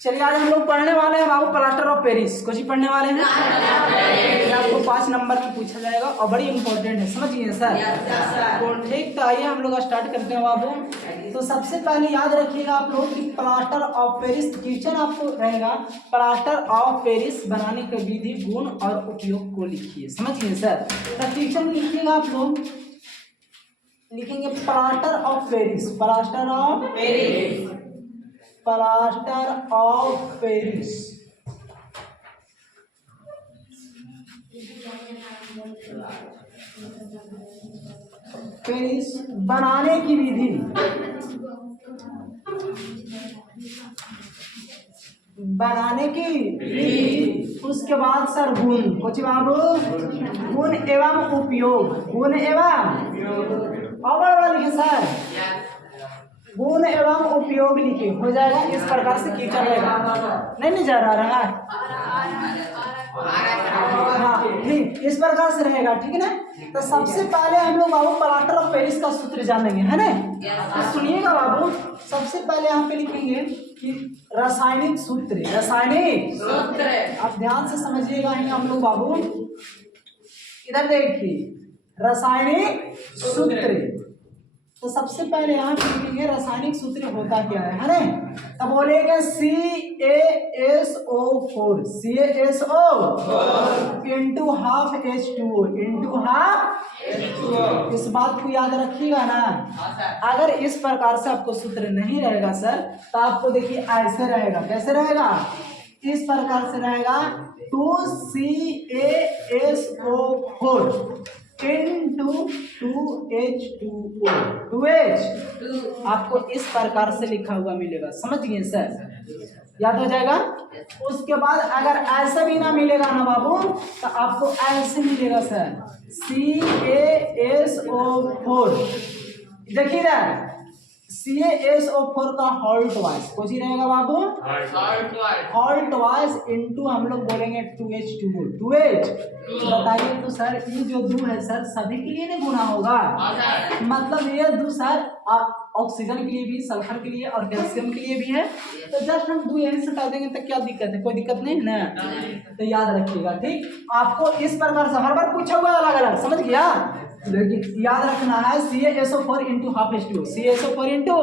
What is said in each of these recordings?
चलिए आज हम लोग पढ़ने वाले हैं बाबू प्लास्टर ऑफ पेरिस। कुछ ही पढ़ने वाले हैं, ये आपको 5 नंबर में पूछा जाएगा और बड़ी इंपॉर्टेंट है, समझिए सर। तो ठीक, तो आइए हम लोग स्टार्ट करते हैं बाबू। तो सबसे पहले याद रखिएगा आप लोग कि प्लास्टर ऑफ पेरिस क्वेश्चन आपको रहेगा, प्लास्टर ऑफ पेरिस बनाने की विधि, गुण और उपयोग को लिखिए, समझिए सर। तो क्वेश्चन लिखिएगा आप लोग, लिखेंगे plaster of Paris, plaster of Paris, plaster of Paris. Paris बनाने की विधि, बनाने की विधि, उसके बाद सर गुण, कुछ बाबू गुण एवं उपयोग, गुण एवं और बड़ा लिखे सर, गुण एवं उपयोग लिखे, हो जाएगा। इस प्रकार से क्वेश्चन रहेगा, नहीं जा रहा है, हाँ ठीक, इस प्रकार से रहेगा, ठीक है ना। तो सबसे पहले हम लोग बाबू प्लास्टर ऑफ पेरिस का सूत्र जानेंगे, है ना। तो सुनिएगा बाबू, सबसे पहले यहाँ पे लिखेंगे कि रासायनिक सूत्र, रासायनिक सूत्र, आप ध्यान से समझिएगा ही हम लोग बाबू, इधर देखिए रासायनिक सूत्र। तो सबसे पहले यहाँ पे लिखेंगे रासायनिक सूत्र होता क्या है ना। तब बोलेंगे CaSO4, CaSO into half H2O into half H2O। इस बात को याद रखिएगा ना। अगर इस प्रकार से आपको सूत्र नहीं रहेगा सर, तो आपको देखिए ऐसे रहेगा, कैसे रहेगा, इस प्रकार से रहेगा 2CaSO4 इंटू 2H2O, 2H आपको इस प्रकार से लिखा हुआ मिलेगा, समझिए सर, याद हो जाएगा। उसके बाद अगर ऐसा भी ना मिलेगा ना बाबू, तो आपको ऐसे मिलेगा सर CaSO4, देखिए ना CaSO4 का हॉल्ट वाइज कुछ ही रहेगा बाबू, हॉल्ट वाइज इंटू हम लोग बोलेंगे 2H2O, 2H। बताइए तो सर ये जो 2 है सर सभी के लिए नहीं गुना होगा, मतलब ये 2 सर ऑक्सीजन के लिए भी, सल्फर के लिए और कैल्शियम के लिए भी है। तो जस्ट हम 2 यहीं से हटा देंगे तो क्या दिक्कत है, कोई दिक्कत नहीं ना। तो याद रखिएगा, ठीक, आपको इस प्रकार से हर बार पूछा हुआ अलग अलग, समझ गया। लेकिन याद रखना है CaSO4 into half H2O, CaSO4 into,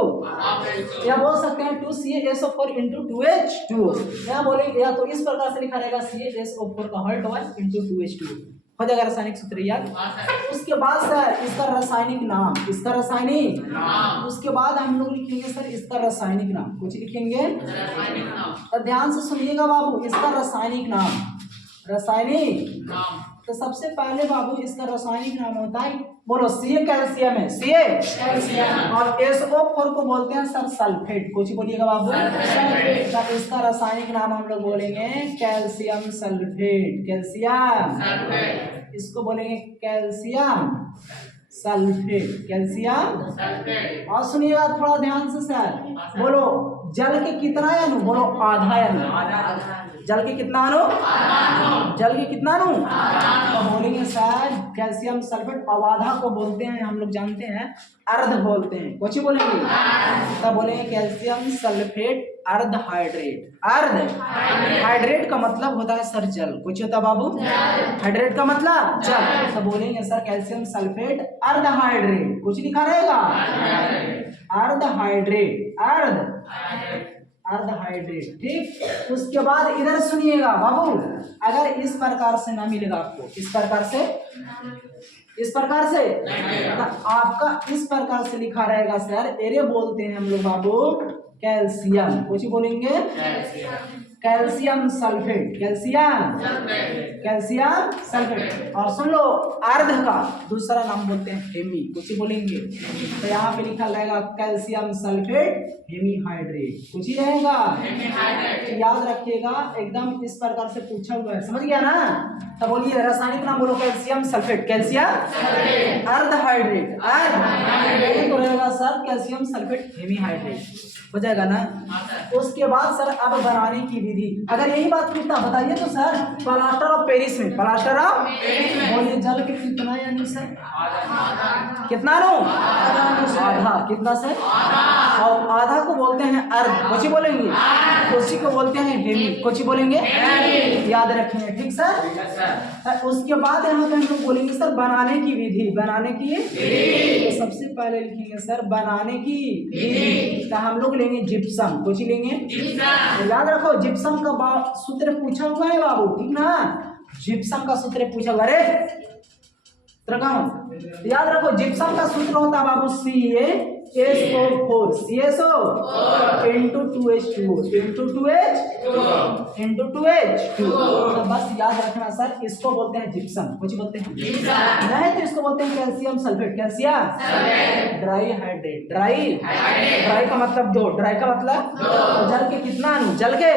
या बोल सकते हैं 2CaSO4 इंटू 2H2O, या बोलेंगे, या तो इस प्रकार से लिखा रहेगा CaSO4 का हॉल्ट वाइज इंटू 2H2O, हो जाएगा रासायनिक सूत्र याद। उसके बाद सर इसका रासायनिक नाम, इसका रासायनिक नाम, उसके बाद हम लोग लिखेंगे सर इसका रासायनिक नाम, कुछ लिखेंगे तो ध्यान से सुनिएगा बाबू, इसका रासायनिक नाम, रासायनिक नाम। तो सबसे पहले बाबू इसका रासायनिक नाम होता है, बोलो Ca कैल्शियम है, Ca कैल्शियम, और SO4 को बोलते हैं सर सल्फेट, कुछ बोलिएगा बाबू, तो इसका रासायनिक नाम हम लोग बोलेंगे कैल्शियम सल्फेट, कैल्शियम, इसको बोलेंगे कैल्शियम सल्फेट, कैल्शियम सल्फेट। और सुनिएगा थोड़ा ध्यान से सर, बोलो जल के कितना अणु, बोलो आधा अणु, जल के कितना अणु, जल के कितना अणु, तो बोलेंगे सर कैल्शियम सल्फेट, आधा को बोलते हैं हम लोग जानते हैं अर्ध बोलते हैं, कुछ बोलेंगे तब बोलेंगे कैल्शियम सल्फेट अर्ध हाइड्रेट, अर्ध हाइड्रेट का मतलब होता है सर जल, कुछ होता है बाबू, हाइड्रेट का मतलब जल, तो बोलेंगे सर कैल्शियम सल्फेट अर्ध हाइड्रेट, कुछ लिखा रहेगा अर्ध हाइड्रेट, अर्ध हाइड्रेट, ठीक। उसके बाद इधर सुनिएगा बाबू, अगर इस प्रकार से ना मिलेगा आपको, इस प्रकार से, इस प्रकार से, तो आपका इस प्रकार से लिखा रहेगा सर, एरे बोलते हैं हम लोग बाबू कैल्शियम, कुछ बोलेंगे calcium sulphate, calcium calcium sulphate. और सुन लो अर्ध का दूसरा नाम बोलते हैं हेमी, कुछ बोलेंगे, तो यहाँ पे लिखा रहेगा कैल्शियम सल्फेट हेमीहाइड्रेट, कुछ ही रहेगा, याद रखिएगा, एकदम इस प्रकार से पूछा हुआ है, समझ गया ना। तो बोलिए रासायनिक नाम बोलो कैल्शियम सल्फेट, कैल्शियम अर्ध हाइड्रेट, अर्ध तो रहेगा सर कैल्शियम सल्फेट हेमीहाइड्रेट, हो जाएगा ना। उसके बाद सर अब बनाने की विधि, अगर यही बात पूछता बताइए तो सर प्लास्टर ऑफ पेरिस में, प्लास्टर ऑफ बोलिए जल के कितना अणु सर, कितना अणु, आधा, कितना सर, और आधा को बोलते हैं अर्ध, कुछ बोलेंगे, उसी को बोलते हैं हेमी, कुछ बोलेंगे, याद रखेंगे, ठीक सर। उसके बाद यहाँ पे हम लोग बोलेंगे सर बनाने की विधि, बनाने की तो सबसे पहले लिखेंगे सर बनाने की विधि, तो हम लोग लेंगे जिप्सम, कुछ लेंगे, याद रखो जिप्सम का सूत्र पूछा हुआ है बाबू, ठीक ना, जिप्सम का सूत्र पूछा हुआ, अरे याद रखो जिप्सम का सूत्र होता है बाबू CaSO4 CaSO into 2H2O into 2H2, तो बस याद रखना सर, इसको बोलते हैं जिप्सम, कुछ बोलते हैं नहीं तो इसको बोलते हैं calcium sulphate, calcium dry hydrate, dry का मतलब दो, ड्राई का मतलब जल के कितना अणु, जल के,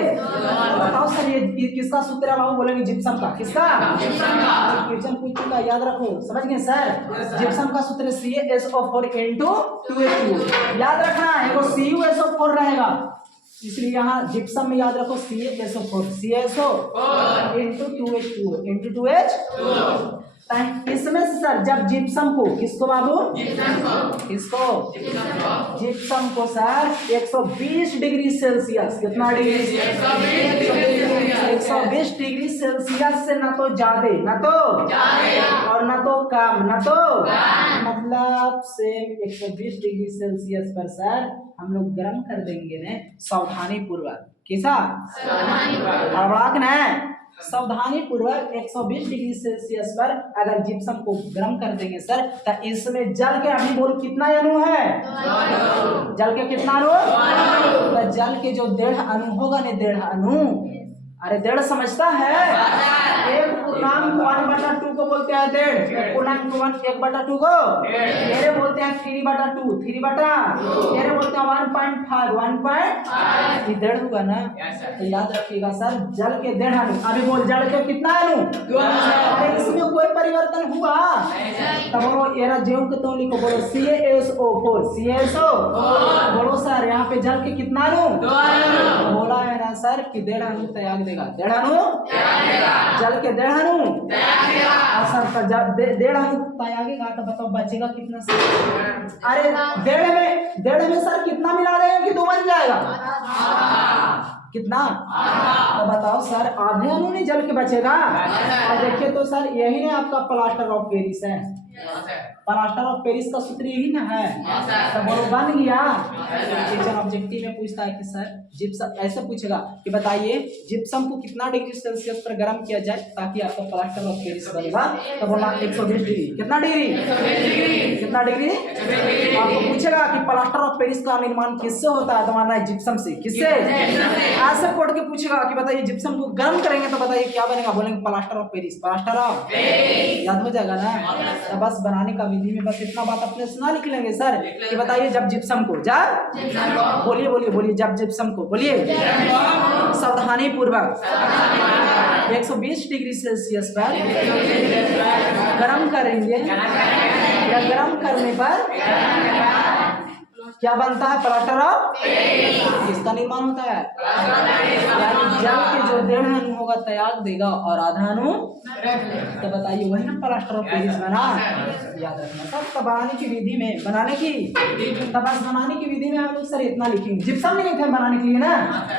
बताओ सर ये किसका सूत्र है बाबू, बोलेंगे जिप्सम का, किसका, क्वेश्चन पूछ चुका, याद रखो, समझ गए सर, जिप्सम का सूत्र CaSO4 into 2H2, याद रखना है, वो CuSO4 रहेगा, इसलिए यहाँ जिप्सम में याद रखो CaSO4 into 2H2 into 2H, इसमें से सर जब जिप्सम को, किसको बाबू, किसको, जिप्सम को सर 120 डिग्री सेल्सियस, कितना डिग्री, 120 डिग्री सेल्सियस से ना तो ज्यादा, ना तो और ना तो कम, ना तो मतलब से 120 डिग्री सेल्सियस पर सर हम लोग गर्म कर देंगे ने सावधानी पूर्वक, कैसा, हड़बड़ा के ना, सावधानी पूर्वक 120 डिग्री सेल्सियस पर अगर जिप्सम को गर्म कर देंगे सर, तो इसमें जल के, अभी बोल कितना अणु है, जल के कितना अणु, तो जल के जो 1.5 अणु होगा ने, 1.5 अणु, अरे 1.5 समझता है, 1/2 को बोलते हैं 1.5, 1/2 को मेरे बोलते हैं 3/2, 3/, मेरे बोलते हैं 1.5, 1.5, 1.5 होगा ना, तो याद रखिएगा सर जल के 1.5 अणु, अभी बोल जल के कितना अणु, अरे इसमें कोई परिवर्तन हुआ, तब बोलो एरा जेव के तो लिखो, बोलो CaSO4 CaSO, बोलो सर यहाँ पे जल के कितना अणु, बोला है ना सर कि 1.5 अणु त्याग देगा, 1.5 अणु जल के 1.5 अणु, सर जब 1.5 अणु त्यागेगा तो बताओ बचेगा कितना सर, अरे 1.5 में सर कितना मिला देगा कि 2 बन जाएगा, कितना, तो बताओ सर आधे अणु नहीं जल के बचेगा, और देखिए तो सर यही ना आपका प्लास्टर ऑफ पेरिस है, प्लास्टर ऑफ पेरिस का सूत्र यही ना है, तो बोलो बन गया, टीचर ऑब्जेक्टिव में पूछता है कि सर जिप्सम, ऐसे पूछेगा कि बताइए जिप्सम को कितना डिग्री सेल्सियस पर गर्म किया जाए ताकि आपका प्लास्टर ऑफ पेरिस बनेगा, तो बोला 120 डिग्री, कितना डिग्री, कितना डिग्री, आपको पूछेगा कि प्लास्टर ऑफ पेरिस का निर्माण किससे होता है, तो मानना है जिप्सम से, किससे, ऐसे पढ़ के पूछेगा कि बताइए जिप्सम को गर्म करेंगे तो बताइए क्या बनेगा, बोलेंगे plaster of Paris, plaster of, याद हो जाएगा ना, तो बस बनाने का विधि में बस इतना बात अपने सुना लिख लेंगे सर, कि बताइए जब जिप्सम को, जब बोलिए बोलिए बोलिए, जब जिप्सम को बोलिए सावधानी पूर्वक 120 डिग्री सेल्सियस पर गर्म करेंगे, या गर्म करने पर क्या बनता है, प्लास्टर ऑफ, किसका निर्माण होता है, यानी जल के जो 1.5 अणु होगा त्याग देगा और आधा अणु, तो बताइए वही ना प्लास्टर ऑफ पेरिस बना, याद रखना सब। तो बनाने की विधि में, बनाने की, तो बस बनाने की विधि में हम लोग सर इतना लिखेंगे, जिप्सम नहीं लिखे बनाने के लिए ना,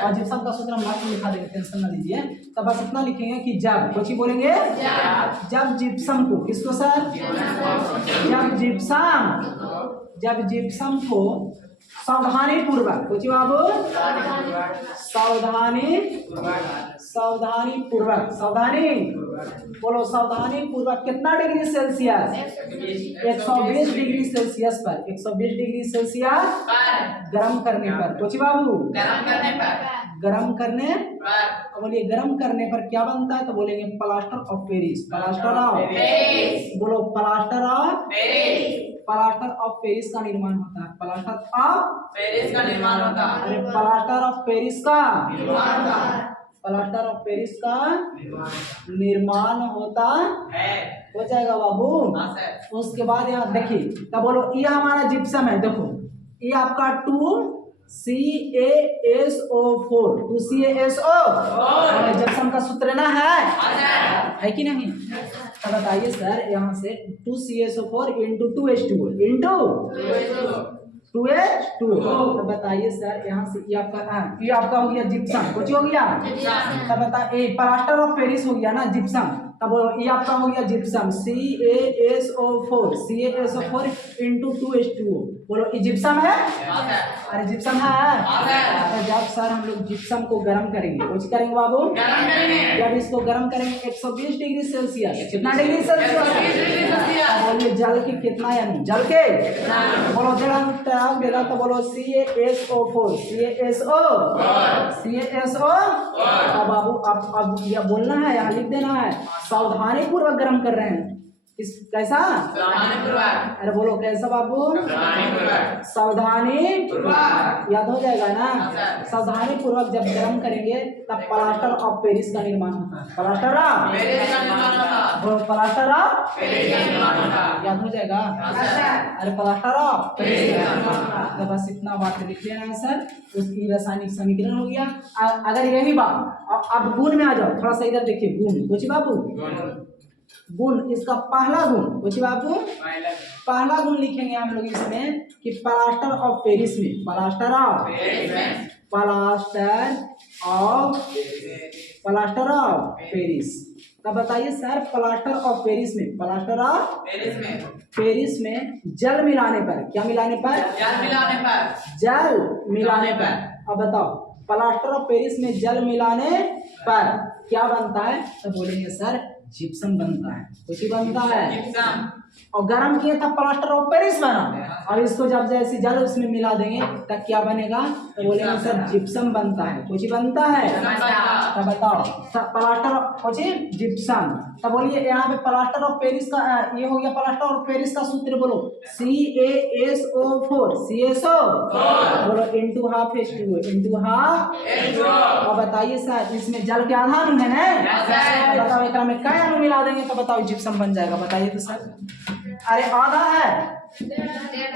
और जिप्सम का सूत्र हम लास्ट में लिखा देंगे, टेंशन ना लीजिए, तो बस इतना लिखेंगे कि जब, कुछ ही बोलेंगे, जब जिप्सम को, किसको सर, जब जिप्सम को सावधानी पूर्वक, कुछ बाबू, सावधानी बोलो, सावधानी पूर्वक कितना डिग्री सेल्सियस, 120 डिग्री सेल्सियस पर, 120 डिग्री सेल्सियस गर्म करने पर, कुछ बाबू, गर्म करने, बोलिए गर्म करने पर क्या बनता है, तो बोलेंगे plaster of Paris, plaster of, बोलो प्लास्टर ऑफ पेरिस का निर्माण होता है, प्लास्टर ऑफ पेरिस का निर्माण होता है, अरे प्लास्टर ऑफ पेरिस का निर्माण होता है, हो जाएगा बाबू। उसके बाद यहाँ देखिए, तब बोलो ये हमारा जिप्सम है, देखो ये आपका 2CaSO4, 2CaSO जिप्सम का सूत्र ना है कि नहीं, तो बताइए सर यहाँ से 2CaSO4 into 2H2O into 2H2। तो बताइए सर यहाँ से ये आपका हो गया जिप्सम, कुछ हो गया। तब बता प्लास्टर ऑफ पेरिस हो गया ना जिप्सम। तब ये आपका हो गया gypsum CaSO4 CaSO4 into 2H2O। बोलो ये जिप्सम है। अरे जिप्सम है। तो जब सर हम लोग जिप्सम को गर्म करेंगे, कुछ करेंगे बाबू, जब इसको गर्म करेंगे 120 डिग्री सेल्सियस, कितना डिग्री सेल्सियस, बोलिए जल के कितना यानी जल के, बोलो जल तो बोलो CaSO4 CaSO। अब बाबू अब यह बोलना है, यहाँ लिख देना है सावधानी पूर्वक गर्म कर रहे हैं। किस कैसा? अरे बोलो कैसा बाबू? सावधानी याद हो जाएगा ना। सावधानी पूर्वक जब गर्म करेंगे तब प्लास्टर ऑफ पेरिस का निर्माण होता है। प्लास्टर ऑफ याद हो जाएगा। अरे प्लास्टर ऑफ तो बस इतना बात लिख लेना है सर, उसकी रासायनिक समीकरण हो गया। अगर यही बात अब गुण में आ जाओ, थोड़ा सा इधर देखिए गुण, कुछ बाबू गुण, इसका पहला गुण कुछ बाबू, पहला गुण लिखेंगे हम लोग इसमें कि प्लास्टर ऑफ पेरिस में, प्लास्टर ऑफ पेरिस। तब बताइए सर प्लास्टर ऑफ पेरिस में, प्लास्टर ऑफ पेरिस में जल मिलाने पर, क्या मिलाने पर? जल मिलाने पर। अब बताओ प्लास्टर ऑफ पेरिस में जल मिलाने पर क्या बनता है? तो बोलेंगे सर जिप्सम बनता है। कुछ बनता है और गर्म किए तब प्लास्टर ऑफ पेरिस बना। और इसको जब जैसे जल उसमें मिला देंगे तब क्या बनेगा? तो बोलेंगे सर जिप्सम बनता है। कुछ बनता है। तब बताओ प्लास्टर कुछ जिप्सम। तब बोलिए यहाँ पे प्लास्टर ऑफ पेरिस का ये हो गया, प्लास्टर ऑफ पेरिस का सूत्र बोलो CaSO4 CaSO बोलो into half H2O into half. और बताइए सर इसमें जल के आधा अणु है ना, बताओ एक में क्या अणु मिला देंगे तो बताओ जिप्सम बन जाएगा। बताइए तो सर। अरे आधा है,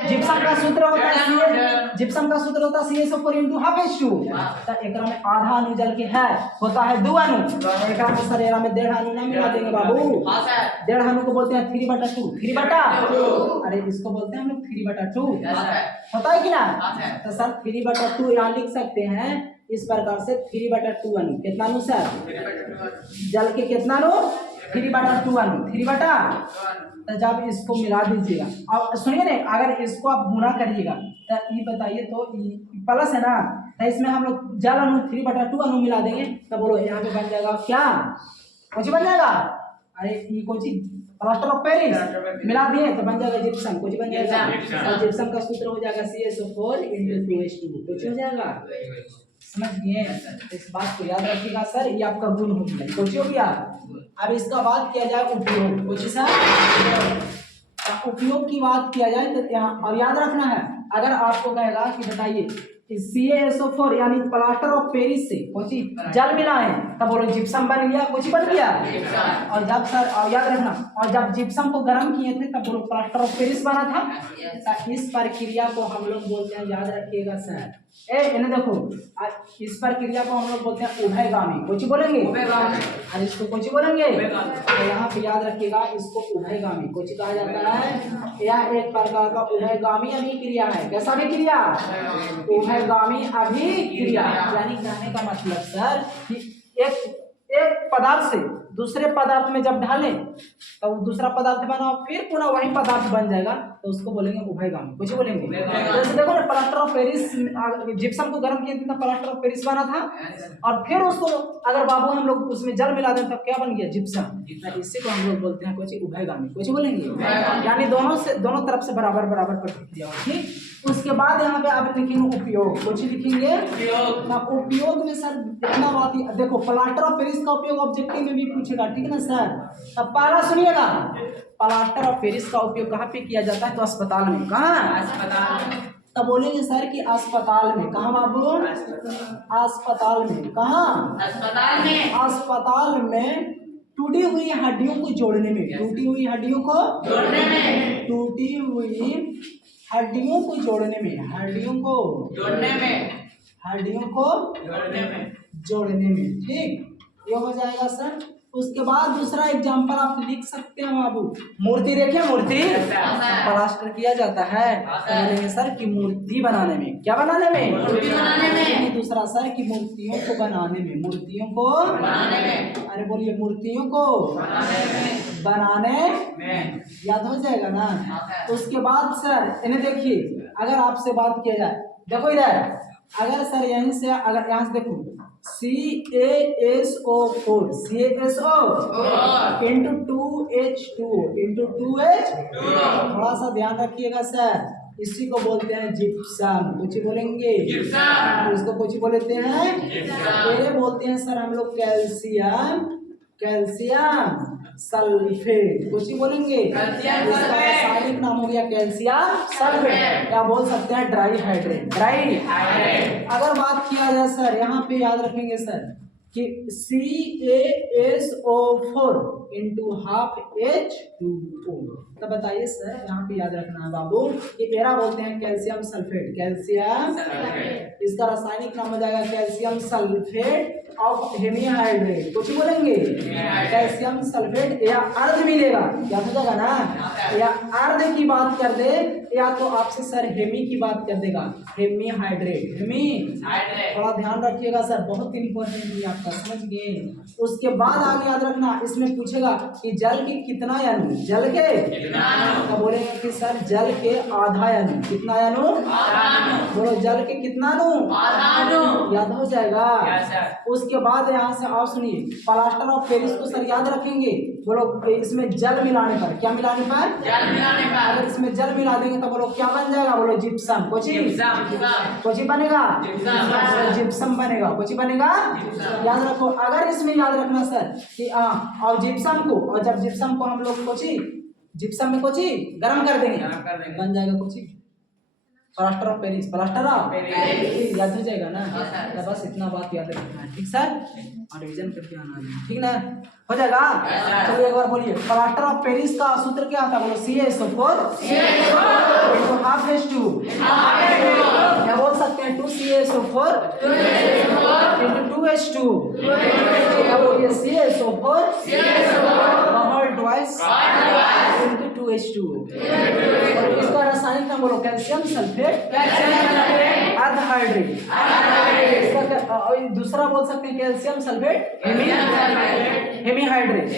जिप्सम का सूत्र होता है जिप्सम का सूत्र होता है CaSO4 into half H2। तो एक में आधा अणु जल के है होता है 2 अणु, एक में सर एक में 1.5 अणु ना मिला देंगे बाबू। 1.5 अणु को बोलते हैं 3/2 3/, अरे इसको बोलते हैं हम लोग 3/2 होता है कि ना। तो सर 3/2 यहाँ लिख सकते हैं इस प्रकार से 3/2 अणु। कितना अणु सर जल के, कितना अणु 3/2 अणु 3/। तो जब इसको मिला दीजिएगा और सुनिए ना, अगर इसको आप गुना करिएगा तो ये बताइए तो प्लस है ना, तो इसमें हम लोग जल अणु 3/2 अणु मिला देंगे तो बोलो यहाँ पे बन जाएगा क्या, कुछ बन जाएगा। अरे ये कुछ प्लास्टर ऑफ पेरिस मिला दिए तो बन जाएगा जिप्सम, कुछ बन जाएगा। और जिप्सम का सूत्र हो जाएगा CaSO4 into 2H2, कुछ हो जाएगा। समझ गए? इस बात को याद रखिएगा सर, ये आपका गुण हो गया, कुछ हो गया। अब इसका बात किया जाए उपयोग, कुछ सर उपयोग की बात किया जाए तो यहाँ और याद रखना है, अगर आपको कहेगा कि बताइए CaSO4 यानी प्लास्टर ऑफ पेरिस से कुछ जल मिलाएं तब बोलो जिप्सम बन गया, कुछ बन गया। और जब सर और याद रखना, और जब जिप्सम को गर्म किए थे तब बोलो प्लास्टर ऑफ पेरिस बना था। इस प्रक्रिया को हम लोग बोलते हैं, याद रखिएगा सर, इन्हें देखो इस प्रक्रिया को हम लोग बोलते हैं उभयगामी, कुछ बोलेंगे और इसको कुछ बोलेंगे। तो यहाँ पे याद रखिएगा इसको उभयगामी कुछ कहा जाता है। यह एक प्रकार का उभयगामी अभिक्रिया है। कैसा अभिक्रिया? उभयगामी अभिक्रिया। यानी कहने का मतलब सर कि एक पदार्थ से दूसरे पदार्थ में जब डालें तो दूसरा पदार्थ बना फिर पुनः वही पदार्थ बन जाएगा तो उसको बोलेंगे उभयगामी, कुछ बोलेंगे। जैसे देखो ना प्लास्टर ऑफ पेरिस जिप्सम को गर्म किया था, प्लास्टर ऑफ पेरिस बना था और फिर उसको अगर बाबू हम लोग उसमें जल मिला दें तब क्या बन गया? जिप्सम। इसी को हम लोग बोलते हैं कुछ उभयगामी, कुछ बोलेंगे। यानी दोनों तरफ से बराबर बराबर प्रतिक्रिया होगी। उसके बाद यहाँ पे आप लिखेंगे उपयोग, कुछ लिखेंगे उपयोग में सर इतना बात देखो, प्लास्टर ऑफ पेरिस का उपयोग ऑब्जेक्टिव में भी पूछेगा, ठीक है ना सर। अब पहला सुनिएगा, प्लास्टर ऑफ पेरिस का उपयोग कहाँ पे किया जाता है? तो अस्पताल में। कहाँ? अस्पताल में। तब बोलेंगे सर कि अस्पताल में। कहाँ बाबू? अस्पताल में। कहाँ? अस्पताल में। अस्पताल में टूटी हुई हड्डियों को जोड़ने में, टूटी हुई हड्डियों को जोड़ने में, टूटी हुई हड्डियों को जोड़ने में, हड्डियों को जोड़ने में, हड्डियों को जोड़ने में, ठीक ये हो जाएगा सर उसके बाद दूसरा एग्जांपल आप लिख सकते हैं बाबू। मूर्ति देखिए, मूर्ति प्लास्टर किया जाता है तो बोलेंगे सर कि मूर्ति बनाने में, क्या बनाने में, मूर्ति बनाने में। दूसरा सर कि मूर्तियों को बनाने में, मूर्तियों को बनाने में, अरे बोलिए मूर्तियों को बनाने में, याद हो जाएगा ना। तो उसके बाद सर इन्हें देखिए, अगर आपसे बात किया जाए, देखो इधर, अगर सर यहीं से, अगर यहाँ से देखो CaSO4 into 2H2O into 2H, थोड़ा सा ध्यान रखिएगा सर, इसी को बोलते हैं जिप्सम। कुछ बोलेंगे जिप्सम, इसको कुछ बोलते हैं जिप्सम। ये बोलते हैं सर हम लोग कैल्शियम, कैल्शियम सल्फेट, कुछ ही बोलेंगे इसका रासायनिक नाम हो गया कैल्शियम सल्फेट, या बोल सकते हैं ड्राई हाइड्रेट, ड्राई हाइड्रेट। अगर बात किया जाए सर, यहाँ पे याद रखेंगे सर कि CaSO4 इंटू हाफ H2O, तो बताइए सर यहाँ पे याद रखना है बाबू कि एरा बोलते हैं कैल्शियम सल्फेट, कैल्शियम सल्फेट, इसका रासायनिक नाम हो जाएगा कैल्शियम सल्फेट ऑफ हेमीहाइड्रेट, कुछ बोलेंगे कैल्शियम सल्फेट, या अर्ध मिलेगा, क्या हो जाएगा ना, या अर्ध की बात कर दे, या तो आपसे सर हेमी की बात कर देगा, हेमीहाइड्रेट, हेमीहाइड्रेट, थोड़ा ध्यान रखिएगा सर, बहुत इंपॉर्टेंट है आपका, समझ गए। उसके बाद आगे याद रखना, इसमें पूछेगा कि जल के कितना अणु, जल के तो बोलेंगे कि सर जल के आधा अणु, कितना अणु, बोलो जल के कितना अणु, याद हो जाएगा। उसके बाद यहाँ से आप सुनिए, प्लास्टर ऑफ पेरिस को सर याद रखेंगे, बोलो इसमें जल मिलाने पर, क्या मिलाने पर, जल मिलाने पर, अगर इसमें जल मिला देंगे तो बोलो क्या बन जाएगा, बोलो जिप्सम, कुछ बनेगा, जिप्सम बनेगा, कुछ बनेगा, याद रखो। अगर इसमें याद रखना सर कि और जिप्सम को, और जब जिप्सम को हम लोग कुछ जिप्सम में कुछ गर्म कर देंगे, बन जाएगा कुछ plaster of Paris, plaster of Paris, याद हो जाएगा ना। तो बस इतना बात याद रखना है, ठीक सर, और रिवीजन करके आना है, ठीक ना, हो जाएगा। चलिए एक बार बोलिए, प्लास्टर ऑफ पेरिस का सूत्र क्या था, बोलो CaSO4 इंटू हाफ H2, क्या बोल सकते हैं 2CaSO4 इंटू 2H2, क्या बोलिए CaSO4 ट्वाइस इंटू 2H2, इसका रासायनिक नाम बोलो कैल्शियम सल्फेट, अर्ध हाइड्रेट, दूसरा बोल सकते हैं कैल्शियम सल्फेट हेमीहाइड्रेट।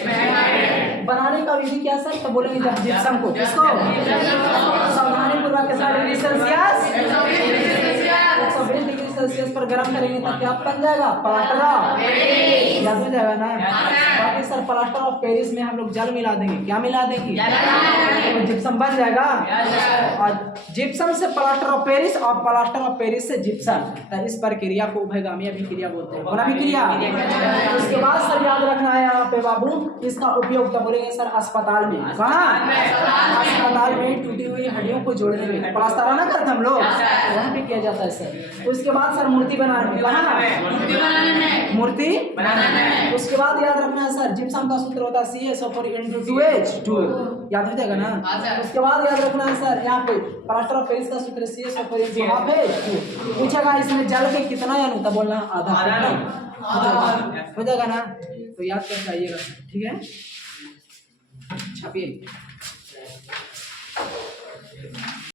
बनाने का विधि क्या सर, तो बोलेंगे जब जिप्सम को, किसको, सावधानी पूर्वक 120 डिग्री सेल्सियस पर गर्म करेंगे तो क्या बन जाएगा, प्लास्टर ऑफ, याद हो जाएगा ना। बाकी सर प्लास्टर ऑफ पेरिस में हम लोग जल मिला देंगे, क्या मिला देंगे, तो जिप्सम बन जाएगा, और जिप्सम से प्लास्टर ऑफ पेरिस और प्लास्टर ऑफ पेरिस से जिप्सम, तो इस प्रक्रिया को उभयगामी अभिक्रिया बोलते हैं, कौन अभिक्रिया। उसके बाद सर याद रखना है यहाँ पे बाबू, इसका उपयोग क्या बोलेंगे सर, अस्पताल में, कहाँ, अस्पताल में टूटी हुई हड्डियों को जोड़ने में, प्लास्टर ना करते हम लोग, वहाँ पे किया जाता है सर। उसके बाद सर मूर्ति बनाने में, कहाँ, मूर्ति बनाने में। उसके बाद याद रखना है सर जिप्सम का सूत्र होता है CaSO4 इंटू 2H2, याद हो जाएगा ना। उसके बाद याद रखना है सर यहाँ पे प्लास्टर ऑफ पेरिस का सूत्र CaSO4 इंटू हाफ H2, पूछेगा इसमें जल के कितना अणु, तब बोलना आधा, हो जाएगा ना, तो याद करके आइएगा, ठीक है, छापिए।